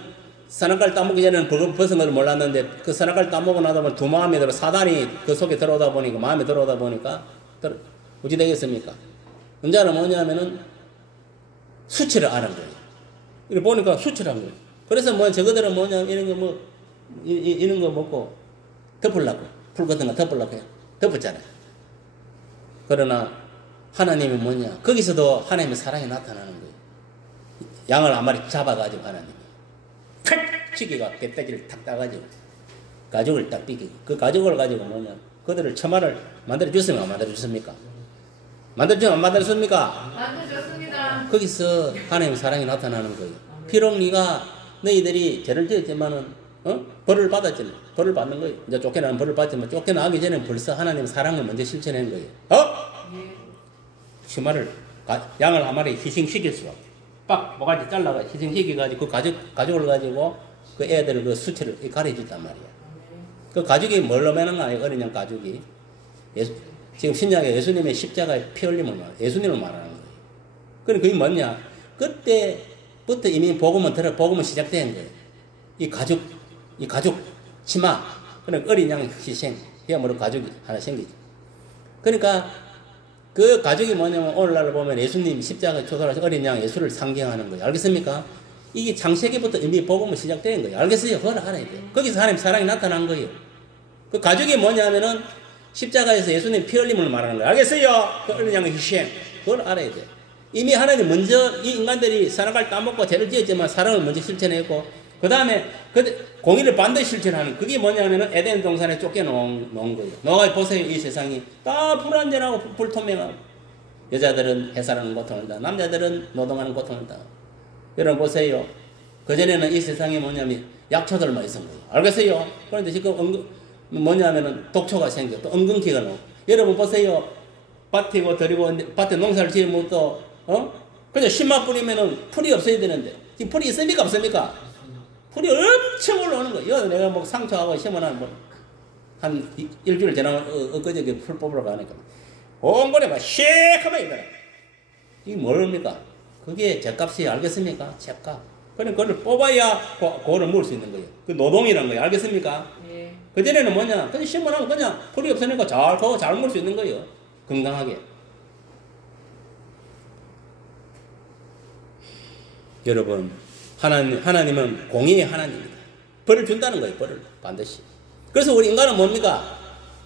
선악과를 따먹기 전에는 벗은 걸 몰랐는데 그 선악과를 따먹고 나다 보면 두 마음이 들어 사단이 그 속에 들어오다 보니까 마음에 들어오다 보니까 어찌 되겠습니까? 문제는 뭐냐면은 수치를 아는 거예요. 이걸 보니까 수치를 한 거예요. 그래서 뭐 저거들은 뭐냐 이런 거 먹고 덮으려고 풀 같은 거 덮으려고 해요. 덮었잖아요. 그러나 하나님이 뭐냐? 거기서도 하나님의 사랑이 나타나는 거예요. 양을 한 마리 잡아가지고 하나님이 탁 치기가 뱃다기를 탁 따가지고 가족을 딱 비키고 그 가족을 가지고 뭐냐 그들을 처마를 만들어 줬으면 안 만들어 줬습니까? 만들어 주면 안 만들어 줬습니까? 만들어졌습니다. 거기서 하나님의 사랑이 나타나는 거예요. 비록 네가 너희들이 죄를 지었지만은 벌을 받았지 벌을 받는 거예요. 이제 쫓겨나는 벌을 받지만 쫓겨나기 전에 벌써 하나님의 사랑을 먼저 실천한 거예요. 치마를 양을 한 마리 희생시킬 수가 빡 모가지 잘라가 희생시켜가지고 그 가족을 가지고 그 애들을 그 수치를 가려줬단 말이야. 그 가족이 뭘로 매는 거 아니에요? 어린 양 가족이 지금 신약에 예수님의 십자가의 피 흘림을 예수님을 말하는 거예요. 그럼 그게 뭐냐? 그때부터 이미 복음은 시작된 거예요. 이 가족 치마 그러니까 어린 양 희생 그야말로 가족이 하나 생기죠. 그러니까 그 가족이 뭐냐면 오늘날 보면 예수님 십자가에 초월하신 어린 양 예수를 상징하는 거예요. 알겠습니까? 이게 창세기부터 이미 복음은 시작된 거예요. 알겠어요? 그걸 알아야 돼요. 거기서 하나님 사랑이 나타난 거예요. 그 가족이 뭐냐면은 십자가에서 예수님 피 흘림을 말하는 거예요. 알겠어요? 그 어린 양의 희생 그걸 알아야 돼요. 이미 하나님 먼저 이 인간들이 사랑을 따먹고 죄를 지었지만 사랑을 먼저 실천했고 그 다음에 공의를 반드시 실천하는 그게 뭐냐면은 에덴 동산에 쫓겨놓은 거예요. 너가 보세요. 이 세상이 다 불완전하고 불투명하고 여자들은 해산하는 고통을 다 남자들은 노동하는 고통을 다 여러분 보세요. 그전에는 이 세상이 뭐냐면 약초들만 있었던 거예요. 알겠어요? 그런데 지금 뭐냐면은 독초가 생겨 또 은근기가 나오고 여러분 보세요. 밭이고 들이고 밭에 농사를 지으면 또 그냥 씨만 뿌리면은 풀이 없어야 되는데 지금 풀이 있습니까 없습니까? 풀이 엄청 올라오는 거예요. 이거 내가 뭐 상처하고 심어놓은 한 일주일 지나면 엊그저께 풀 뽑으러 가니까 온 거래 막 쉐익하면 이거라. 이게 뭡니까? 그게 죗값이 알겠습니까? 죗값. 그러니까 그걸 뽑아야 그거를 먹을 수 있는 거예요. 그 노동이라는 거예요. 알겠습니까? 네. 그전에는 뭐냐? 그냥 심어놓으면 그냥 풀이 없으니까 잘 커고 잘 먹을 수 있는 거예요. 건강하게. 여러분, 하나님은 공의의 하나님입니다. 벌을 준다는 거예요. 벌을 반드시. 그래서 우리 인간은 뭡니까?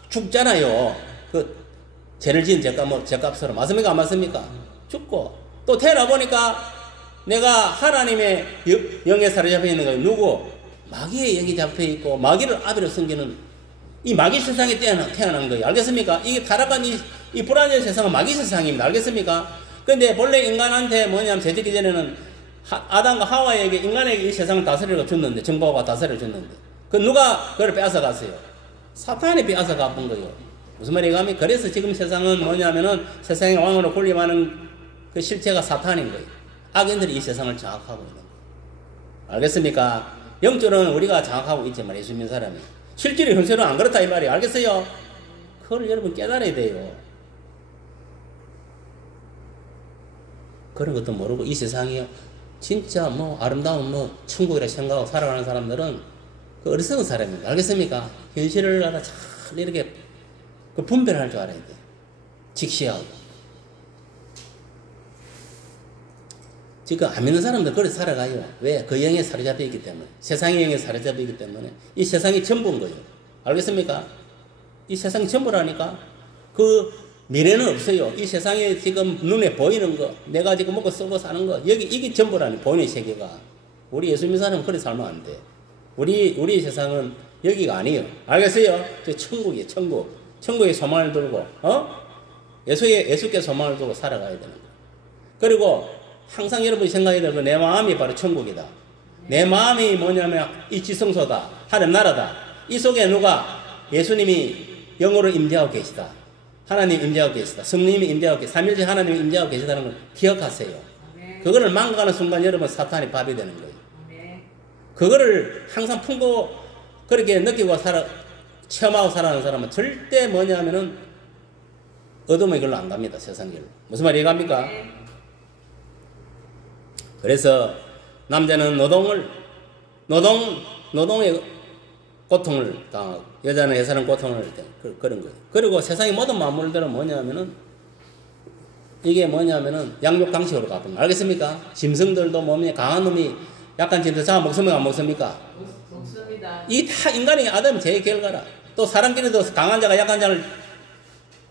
죽잖아요. 그 죄를 지은 죄값으로 맞습니까? 안 맞습니까? 죽고 또 태어나 보니까 내가 하나님의 영에 사로잡혀 있는 거예요. 누구? 마귀의 영이 잡혀 있고 마귀를 아비로 섬기는 이 마귀 세상에 태어난 거예요. 알겠습니까? 이게 타락한 이 불안한 세상은 마귀 세상입니다. 알겠습니까? 근데 본래 인간한테 뭐냐면 죄짓기 전에는 아담과 하와에게 인간에게 이 세상을 다스리고 줬는데 정보가 다스려 줬는데 그 누가 그걸 빼앗아 갔어요? 사탄이 빼앗아 가본 거예요. 무슨 말이냐면 그래서 지금 세상은 뭐냐면은 세상의 왕으로 군림하는 그 실체가 사탄인 거예요. 악인들이 이 세상을 장악하고 있는 거예요. 알겠습니까? 영적으로는 우리가 장악하고 있지만 예수 믿는 사람이 실질이 현실은 안 그렇다 이 말이에요. 알겠어요? 그걸 여러분 깨달아야 돼요. 그런 것도 모르고 이 세상이요 진짜 뭐 아름다운 뭐 천국이라 생각하고 살아가는 사람들은 그 어리석은 사람입니다. 알겠습니까? 현실을 알아 잘 이렇게 그 분별할 줄 알아야 돼. 직시하고. 지금 안 믿는 사람들 그렇게 살아가요. 왜? 그 영에 사로잡혀 있기 때문에. 세상의 영에 사로잡혀 있기 때문에. 이 세상이 전부인 거예요. 알겠습니까? 이 세상이 전부라니까. 그 미래는 없어요. 이 세상에 지금 눈에 보이는 거, 내가 지금 먹고 쓰고 사는 거, 이게 전부라니, 보이는 세계가. 우리 예수 믿는 사람은 그렇게 살면 안 돼. 우리 세상은 여기가 아니에요. 알겠어요? 저 천국이에요, 천국. 천국에 소망을 두고, 예수께 소망을 두고 살아가야 되는 거예요. 그리고 항상 여러분이 생각해야 될 거, 내 마음이 바로 천국이다. 내 마음이 뭐냐면 이 지성소다. 하늘 나라다. 이 속에 누가 예수님이 영으로 임재하고 계시다. 하나님 임재하고 계시다. 성령님이 임재하고 계시다. 삼일째 하나님이 임재하고 계시다는 걸 기억하세요. 그거를 망각하는 순간 여러분 사탄이 밥이 되는 거예요. 그거를 항상 품고 그렇게 느끼고 체험하고 살아가는 사람은 절대 뭐냐면은 어둠의 길로 안 갑니다. 세상 길로. 무슨 말이 갑니까? 그래서 남자는 노동의 고통을 당하고 여자는 해사는 고통을 그런 거예요. 그리고 세상의 모든 만물들은 뭐냐면은 이게 뭐냐면은 양육강식으로 가는 거예요. 알겠습니까? 짐승들도 몸에 강한 놈이 약한 짐승 잡아 먹습니까? 안 먹습니까? 먹습니다. 이 다 인간의 아담 제 결과라. 또 사람끼리도 강한 자가 약한 자를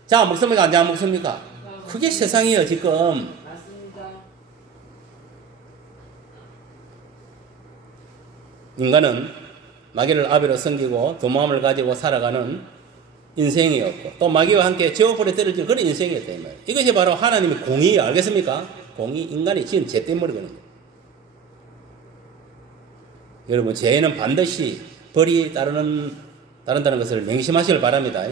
잡아 먹습니까? 안 잡아 먹습니까? 그게 세상이에요 지금. 맞습니다. 인간은 마귀를 아비로 섬기고 두 마음을 가지고 살아가는 인생이었고 또 마귀와 함께 지옥불에 떨어질 그런 인생이었다 이 말이에요. 이것이 바로 하나님의 공의 알겠습니까? 공의 인간이 지은 죄 때문에 그런 거예요. 여러분 죄는 반드시 벌이 따른다는 것을 명심하시길 바랍니다.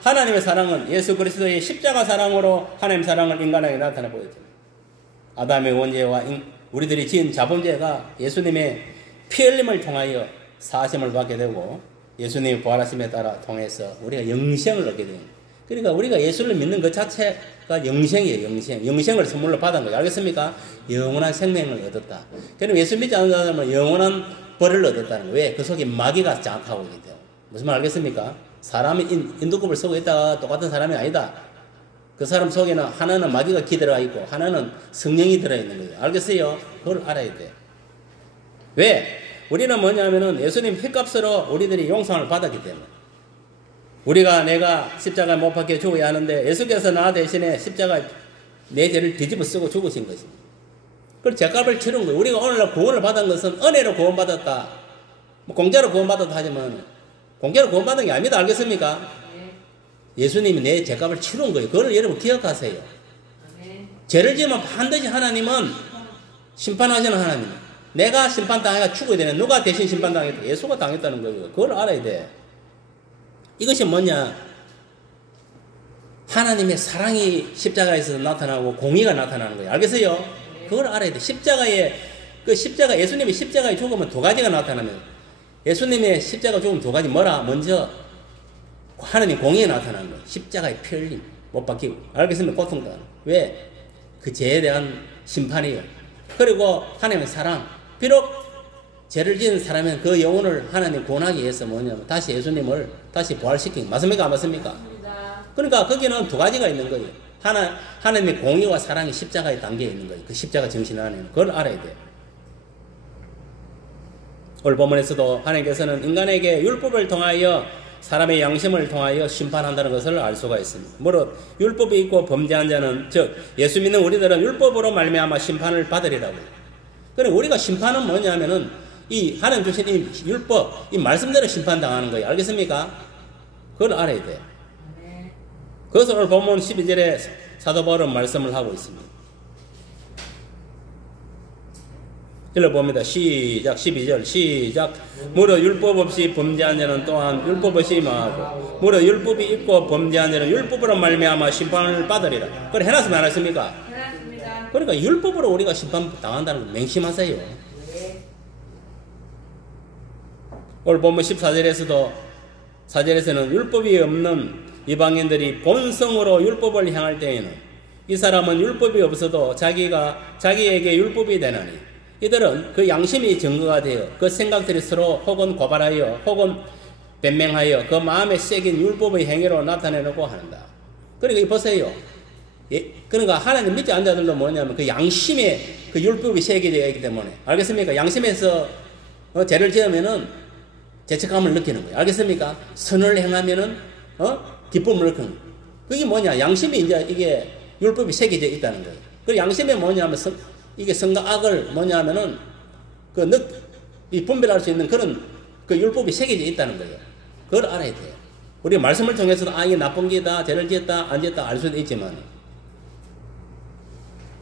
하나님의 사랑은 예수 그리스도의 십자가 사랑으로 하나님의 사랑을 인간에게 나타내 보였죠. 아담의 원죄와 우리들이 지은 자본죄가 예수님의 피 흘림을 통하여 사심을 받게 되고 예수님의 부활하심에 따라 통해서 우리가 영생을 얻게 됩니다. 그러니까 우리가 예수를 믿는 것 자체가 영생이에요. 영생을 선물로 받은 거예요. 알겠습니까? 영원한 생명을 얻었다. 그럼 예수 믿지 않는 사람은 영원한 벌을 얻었다는 거예요. 왜? 그 속에 마귀가 장악하고 있기 때문에. 무슨 말 알겠습니까? 사람이 인두급을 쓰고 있다가 똑같은 사람이 아니다. 그 사람 속에는 하나는 마귀가 기들어가 있고 하나는 성령이 들어있는 거예요. 알겠어요? 그걸 알아야 돼. 왜? 우리는 뭐냐면은 예수님 피값으로 우리들이 용서를 받았기 때문에. 내가 십자가에 못 박혀 죽어야 하는데 예수께서 나 대신에 십자가에 내 죄를 뒤집어 쓰고 죽으신 것입니다. 그걸 죄값을 치른 거예요. 우리가 오늘날 구원을 받은 것은 은혜로 구원받았다. 공짜로 구원받았다 하지만 공짜로 구원받은 게 아닙니다. 알겠습니까? 예수님이 내 죄값을 치른 거예요. 그걸 여러분 기억하세요. 죄를 지으면 반드시 하나님은 심판하시는 하나님. 내가 심판당해가 죽어야 되는 누가 대신 심판당했다? 예수가 당했다는 거예요. 그걸 알아야 돼. 이것이 뭐냐? 하나님의 사랑이 십자가에서 나타나고 공의가 나타나는 거예요. 알겠어요? 그걸 알아야 돼. 예수님의 십자가에 죽으면 두 가지가 나타나면 예수님의 십자가 죽으면 두 가지 뭐라? 먼저 하나님 공의가 나타나는 거예요. 십자가의 피 흘림 못 박히고. 알겠습니까? 고통도 왜? 그 죄에 대한 심판이에요. 그리고 하나님의 사랑. 비록 죄를 지은 사람은 그 영혼을 하나님 구원하기 위해서 뭐냐면 다시 예수님을 다시 부활시킨. 맞습니까? 안 맞습니까? 그러니까 거기는 두 가지가 있는 거예요. 하나님의 공의와 사랑이 십자가에 담겨 있는 거예요. 그 십자가 정신 안에는. 그걸 알아야 돼요. 오늘 본문에서도 하나님께서는 인간에게 율법을 통하여 사람의 양심을 통하여 심판한다는 것을 알 수가 있습니다. 무릇 율법이 있고 범죄한 자는 즉 예수 믿는 우리들은 율법으로 말미암아 심판을 받으리라고. 그럼 우리가 심판은 뭐냐면은 이 하나님 주신 이 율법, 이 말씀대로 심판당하는 거예요. 알겠습니까? 그걸 알아야 돼요. 그것을 오늘 본문 12절에 사도 바울은 말씀을 하고 있습니다. 읽어봅니다. 시작. 12절 시작. 무릇 율법 없이 범죄한 자는 또한 율법 없이 망하고 무릇 율법이 있고 범죄한 자는 율법으로 말미암아 심판을 받으리라. 그걸 해놨으면 안 했습니까? 해놨습니다. 그러니까 율법으로 우리가 심판 당한다는 걸 맹심하세요. 네. 오늘 본문 14절에서도 4절에서는 율법이 없는 이방인들이 본성으로 율법을 향할 때에는 이 사람은 율법이 없어도 자기에게 율법이 되나니 이들은 그 양심이 증거가 되어 그 생각들이 서로 혹은 고발하여 혹은 변명하여 그 마음에 새긴 율법의 행위로 나타내려고 한다. 그러니까 보세요. 그러니까 하나님 믿지 않는 자들도 뭐냐면 그 양심에 그 율법이 새겨져 있기 때문에. 알겠습니까? 양심에서 죄를 지으면은 죄책감을 느끼는 거예요. 알겠습니까? 선을 행하면은 기쁨을 느끼는 거예요. 그게 뭐냐? 양심이 이제 이게 율법이 새겨져 있다는 거예요. 그 양심에 뭐냐면 이게 선과 악을 뭐냐면은 이 분별할 수 있는 그런 그 율법이 새겨져 있다는 거예요. 그걸 알아야 돼요. 우리 말씀을 통해서도 이게 나쁜 게다, 죄를 지었다, 안 지었다 알 수도 있지만,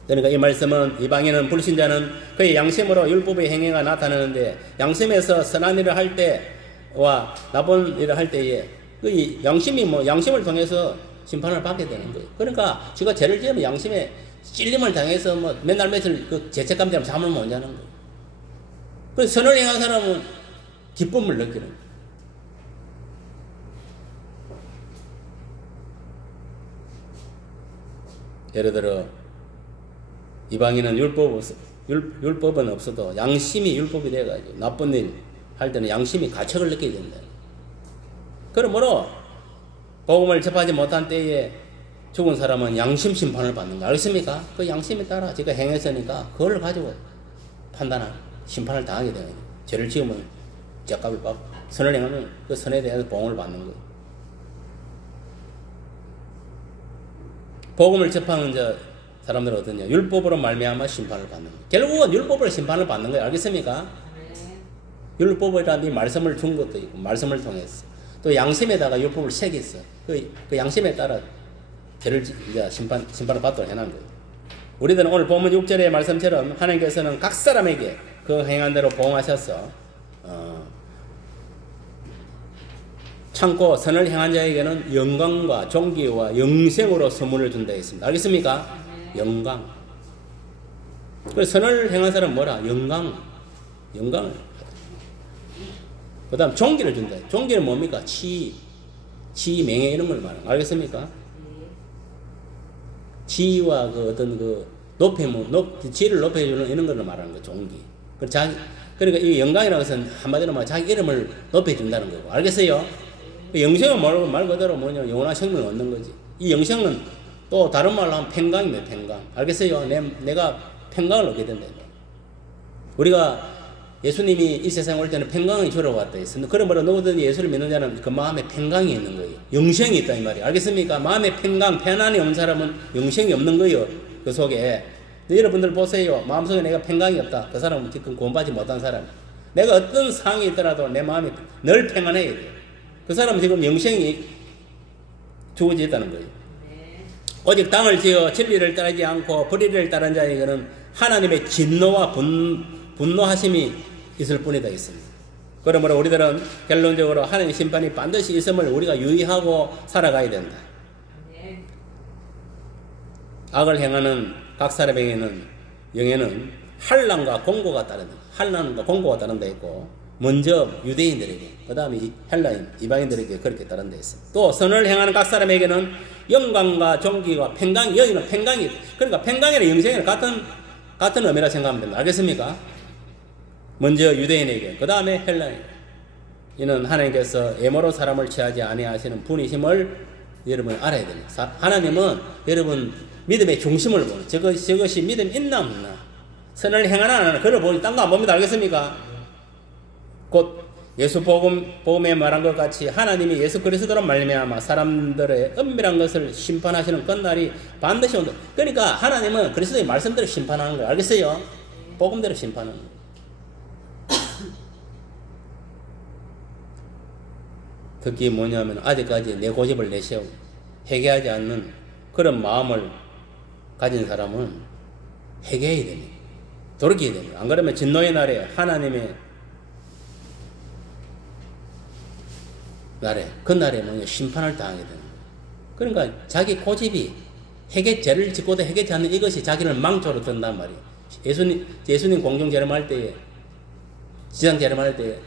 그러니까 이 말씀은 이방인은 불신자는 그의 양심으로 율법의 행위가 나타나는데 양심에서 선한 일을 할 때와 나쁜 일을 할 때에 그 양심을 통해서 심판을 받게 되는 거예요. 그러니까 제가 죄를 지으면 양심에 찔림을 당해서 맨날 며칠 그 죄책감 때문에 잠을 못 자는 거예요. 그래서 선을 행한 사람은 기쁨을 느끼는 거예요. 예를 들어 이방인은 율법은 없어도 양심이 율법이 돼가지고 나쁜 일 할 때는 양심이 가책을 느끼게 된다. 그러므로 복음을 접하지 못한 때에 죽은 사람은 양심 심판을 받는 거 알겠습니까? 그 양심에 따라 제가 행했으니까 그걸 가지고 판단한 심판을 당하게 되는 거예요. 죄를 지으면 죄값을 받고 선을 행하면 그 선에 대해서 보응을 받는 거예요. 복음을 접하는 사람들은 어떠냐? 율법으로 말미암아 심판을 받는 거예요. 결국은 율법으로 심판을 받는 거예요. 알겠습니까? 율법이라는 이 말씀을 준 것도 있고 말씀을 통해서 또 양심에다가 율법을 새겼어. 그 양심에 따라 죄를 이제 심판을 받도록 해놓은 거예요. 우리들은 오늘 본문 6절의 말씀처럼 하나님께서는 각 사람에게 그 행한 대로 보응하셔서 참고 선을 행한 자에게는 영광과 존귀와 영생으로 선물을 준다 했습니다. 알겠습니까? 영광. 그래서 선을 행한 사람은 뭐라? 영광을. 그 다음 존귀를 준다. 존귀는 뭡니까? 명예 이런 걸 말하는 거. 알겠습니까? 지위와 그 어떤 그 지위를 높여주는 이런 걸 말하는 거, 존귀. 그러니까 이 영광이라는 것은 한마디로 말하면 자기 이름을 높여준다는 거고. 알겠어요? 영생은 말 그대로 뭐냐, 영원한 생명을 얻는 거지. 이 영생은 또 다른 말로 하면 평강입니다, 평강. 알겠어요? 내가 평강을 얻게 된다. 우리가 예수님이 이 세상에 올 때는 평강이 주러 왔다 했습니다. 그러므로 누구든 예수를 믿는 자는 그 마음에 평강이 있는 거예요. 영생이 있다 이 말이에요. 알겠습니까? 마음에 평강, 편안이 없는 사람은 영생이 없는 거예요. 그 속에. 여러분들 보세요. 마음속에 내가 평강이 없다. 그 사람은 지금 구원받지 못한 사람. 내가 어떤 상황이 있더라도 내 마음이 늘 평안해야 돼요. 그 사람은 지금 영생이 주어지다는 거예요. 오직 땅을 지어 진리를 따르지 않고 불의를 따른 자에게는 하나님의 진노와 분노하심이 있을 뿐이다 했습니다. 그러므로 우리들은 결론적으로 하나님의 심판이 반드시 있음을 우리가 유의하고 살아가야 된다. 악을 행하는 각 사람에게는 영에는 환난과 공고가 따른다 했고, 먼저 유대인들에게, 그 다음에 헬라인 이방인들에게 그렇게 따른다 했습니다. 또 선을 행하는 각 사람에게는 영광과 존귀와 평강이, 여기는 평강이, 그러니까 평강이나 영생이나 같은 의미라 생각하면 됩니다. 알겠습니까? 먼저 유대인에게, 그 다음에 헬라인. 이는 하나님께서 애모로 사람을 취하지 아니하시는 분이심을 여러분 알아야 됩니다. 하나님은 여러분 믿음의 중심을 보는, 저것이 믿음 있나 없나, 선을 행하나 안 하나, 그걸 보니 딴 거 안 봅니다. 알겠습니까? 곧 예수 복음에 말한 것 같이 하나님이 예수 그리스도로 말미암아 사람들의 은밀한 것을 심판하시는 끝날이 반드시 온다. 그러니까 하나님은 그리스도의 말씀대로 심판하는 거예요. 알겠어요? 복음대로 심판하는 거예요. 특히 뭐냐면 아직까지 내 고집을 내세우고 회개하지 않는 그런 마음을 가진 사람은 회개해야 됩니다. 돌이켜야 됩니다. 안 그러면 진노의 날에 하나님의 날에, 그 날에 뭐냐, 심판을 당하게 되는 거예요. 그러니까 자기 고집이 죄를 짓고도 회개치 않는 이것이 자기를 망조로 든단 말이에요. 예수님 공중 재림할 때에, 지상 재림할 때에,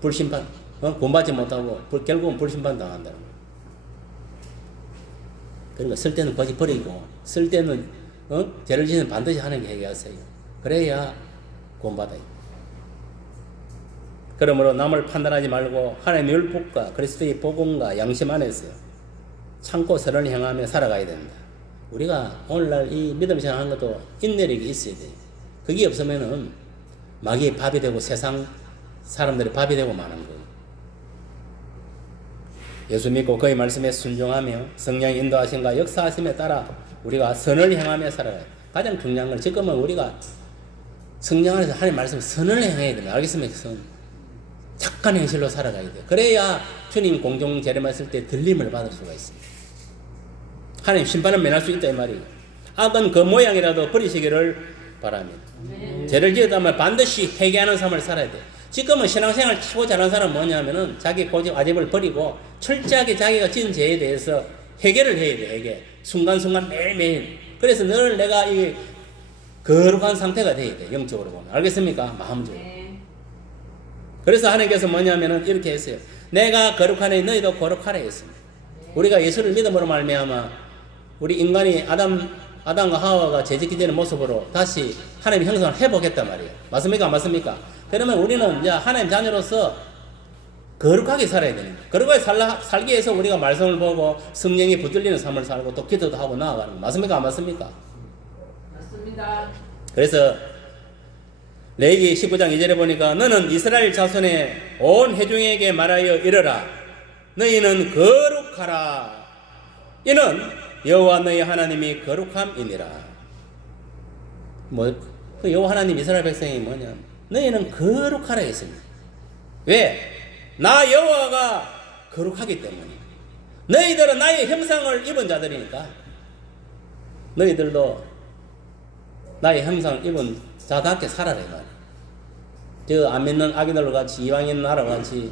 불심판, 구원받지 못하고 결국은 불심판 당한다는 거예요. 그러니까 쓸 때는 고집 버리고, 쓸 때는 죄를 지는 반드시 하나님께 회개하세요. 그래야 구원받아요. 그러므로 남을 판단하지 말고 하나님의 율법과 그리스도의 복음과 양심 안에서 참고 선을 행하며 살아가야 된다. 우리가 오늘날 이 믿음 생활하는 것도 인내력이 있어야 돼요. 그게 없으면은 마귀의 밥이 되고 세상 사람들의 밥이 되고 마는 거예요. 예수 믿고 그의 말씀에 순종하며 성령의 인도하심과 역사하심에 따라 우리가 선을 행하며 살아가요. 가장 중요한 건 지금은 우리가 성령 안에서 하나님 말씀 선을 행해야 됩니다. 알겠습니까? 선. 착한 행실로 살아가야 돼요. 그래야 주님 공중 재림하실 때 들림을 받을 수가 있습니다. 하나님 심판을 면할 수 있다 이 말이에요. 악은 그 모양이라도 버리시기를 바랍니다. 죄를 지었다면 반드시 회개하는 삶을 살아야 돼요. 지금은 신앙생활 최고 잘하는 사람은 뭐냐면은 자기 고집 아집을 버리고 철저하게 자기가 지은 죄에 대해서 회개를 해야 돼. 회개. 순간순간 매일매일. 그래서 늘 내가 이 거룩한 상태가 돼야 돼. 영적으로 보면. 알겠습니까? 마음적으로. 그래서 하나님께서 뭐냐면은 이렇게 했어요. 내가 거룩하니 너희도 거룩하라 했습니다. 우리가 예수를 믿음으로 말미암아 우리 인간이 아담과 하와가 죄짓기 전의 모습으로 다시 하나님의 형상을 회복했단 말이에요. 맞습니까? 안 맞습니까? 그러면 우리는 이제 하나님 자녀로서 거룩하게 살아야 됩니다. 거룩하게 살기 위해서 우리가 말씀을 보고 성령이 붙들리는 삶을 살고 또 기도도 하고 나아가는 거 맞습니까? 안 맞습니까? 맞습니다. 그래서 레위기 19장 2절에 보니까 너는 이스라엘 자손의 온 회중에게 말하여 이르라. 너희는 거룩하라. 이는 여호와 너희 하나님이 거룩함이니라. 여호와 하나님 이스라엘 백성이 뭐냐? 너희는 거룩하라 했습니다. 왜? 나 여호와가 거룩하기 때문에. 너희들은 나의 형상을 입은 자들이니까. 너희들도 나의 형상을 입은 자답게 살아라 이 말이야. 저 안 믿는 아기들 같이 이방인 나라 같이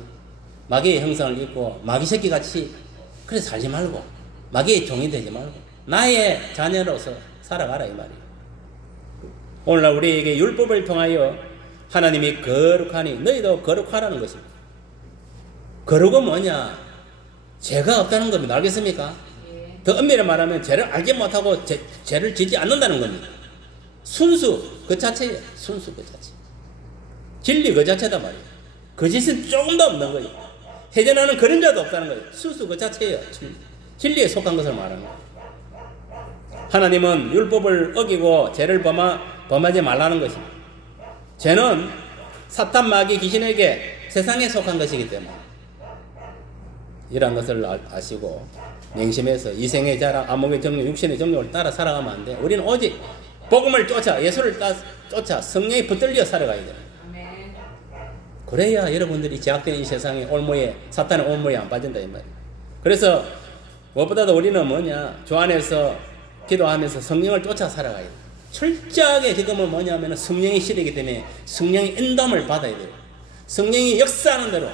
마귀의 형상을 입고 마귀 새끼 같이 그래 살지 말고 마귀의 종이 되지 말고 나의 자녀로서 살아가라 이 말이야. 오늘날 우리에게 율법을 통하여 하나님이 거룩하니 너희도 거룩하라는 것입니다. 거룩은 뭐냐? 죄가 없다는 겁니다. 알겠습니까? 더 엄밀히 말하면 죄를 알지 못하고 죄를 짓지 않는다는 겁니다. 순수 그 자체예요. 순수 그 자체. 진리 그 자체다 말이에요. 거짓은 조금도 없는 거예요. 해전하는 그림자도 없다는 거예요. 순수 그 자체예요. 진리에 속한 것을 말하는 거예요. 하나님은 율법을 어기고 죄를 범하지 말라는 것입니다. 죄는 사탄 마귀 귀신에게 세상에 속한 것이기 때문에 이러한 것을 아시고 맹심해서 이생의 자랑, 안목의 정욕, 육신의 정욕을 따라 살아가면 안 돼. 우리는 오직 복음을 쫓아 예수를 쫓아 성령이 붙들려 살아가야 돼. 그래야 여러분들이 제약된 이 세상에 올무에 사탄의 올무에 안 빠진다 이 말이에요. 그래서 무엇보다도 우리는 뭐냐? 주 안에서 기도하면서 성령을 쫓아 살아가야 돼. 철저하게 지금은 뭐냐면 성령의 시대이기 때문에 성령의 인도함을 받아야 돼요. 성령이 역사하는 대로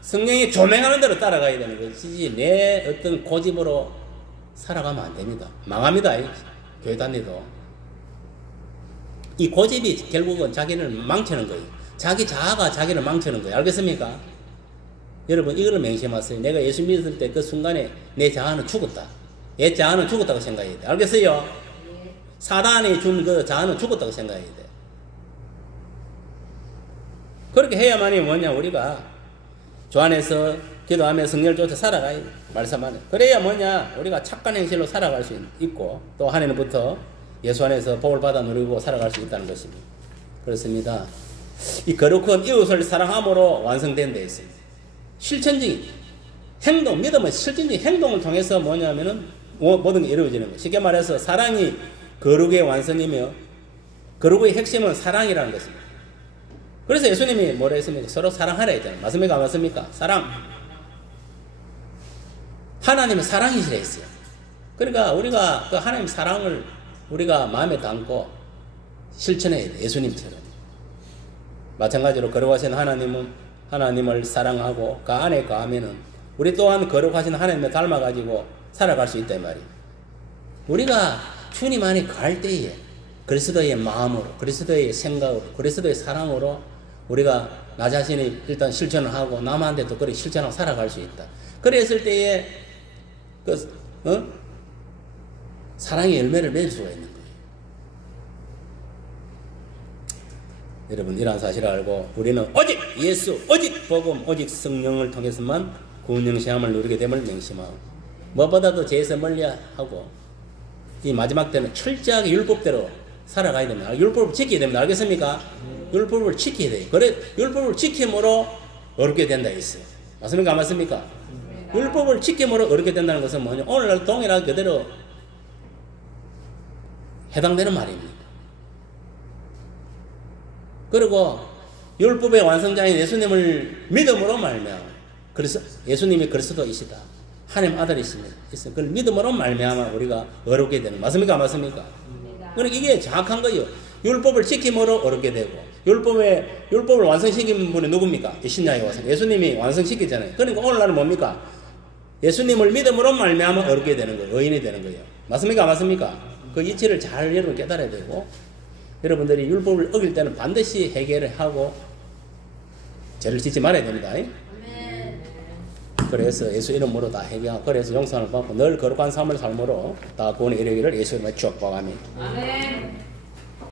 성령이 조명하는 대로 따라가야 되는 것이지 내 어떤 고집으로 살아가면 안 됩니다. 망합니다. 교회 다니도. 이 고집이 결국은 자기를 망치는 거예요. 자기 자아가 자기를 망치는 거예요. 알겠습니까? 여러분 이거를 맹심하세요. 내가 예수 믿을 때 그 순간에 내 자아는 죽었다. 내 자아는 죽었다고 생각해야 돼. 알겠어요? 사단이 준 그 자아는 죽었다고 생각해야 돼. 그렇게 해야만이 뭐냐? 우리가 주 안에서 기도하며 성령을 쫓아 살아가야 돼. 말씀 안에. 그래야 뭐냐? 우리가 착한 행실로 살아갈 수 있고 또 하나님부터 예수 안에서 복을 받아 누리고 살아갈 수 있다는 것입니다. 그렇습니다. 이 거룩한 이웃을 사랑함으로 완성된 데 있습니다. 실천적인 행동, 믿음은 실천적인 행동을 통해서 뭐냐면은 모든 게 이루어지는 거예요. 쉽게 말해서 사랑이 거룩의 완성이며 거룩의 핵심은 사랑이라는 것입니다. 그래서 예수님이 뭐라 했습니까? 서로 사랑하라 했잖아요. 맞습니까? 안 맞습니까? 사랑. 하나님은 사랑이시라 했어요. 그러니까 우리가 그 하나님 사랑을 우리가 마음에 담고 실천해야 돼. 예수님처럼. 마찬가지로 거룩하신 하나님은 하나님을 사랑하고 그 안에 거하면은 우리 또한 거룩하신 하나님을 닮아가지고 살아갈 수 있다 이 말이에요. 우리가 주님 안에 거할 때에 그리스도의 마음으로, 그리스도의 생각으로, 그리스도의 사랑으로 우리가 나 자신이 일단 실천을 하고 남한테도 그렇게 실천하고 살아갈 수 있다. 그랬을 때에 사랑의 열매를 맺을 수가 있는 거예요. 여러분 이러한 사실을 알고 우리는 오직 예수, 오직 복음, 오직 성령을 통해서만 구원 영생함을 누리게 됨을 맹심하고 무엇보다도 죄에서 멀리하고 이 마지막 때는 철저하게 율법대로 살아가야 됩니다. 율법을 지켜야 됩니다. 알겠습니까? 율법을 지켜야 돼요. 그래 율법을 지킴으로 어렵게 된다 했어요. 맞습니까? 안 맞습니까? 율법을 지킴으로 어렵게 된다는 것은 뭐냐? 오늘날 동일하게 그대로 해당되는 말입니다. 그리고 율법의 완성자인 예수님을 믿음으로 말미암아 그래서 예수님이 그리스도이시다. 하나님 아들이십니다. 그걸 믿음으로 말미암아 우리가 어렵게 되는 맞습니까? 안 맞습니까? 그러니까 이게 정확한 거예요. 율법을 지킴으로 어렵게 되고 율법을 완성시킨 분이 누굽니까? 신약에 와서 예수님이 완성시키잖아요. 그러니까 오늘날은 뭡니까? 예수님을 믿음으로 말미암아 어렵게 되는 거예요. 의인이 되는 거예요. 맞습니까? 안 맞습니까? 그 이치를 잘 여러분 깨달아야 되고 여러분들이 율법을 어길 때는 반드시 해결을 하고 죄를 짓지 말아야 됩니다. 그래서 예수 이름으로 다 해결하고 그래서 용서를 받고 늘 거룩한 삶을 삶으로 다 구원에 이르기를 예수 이름으로 축복합니다. 아멘.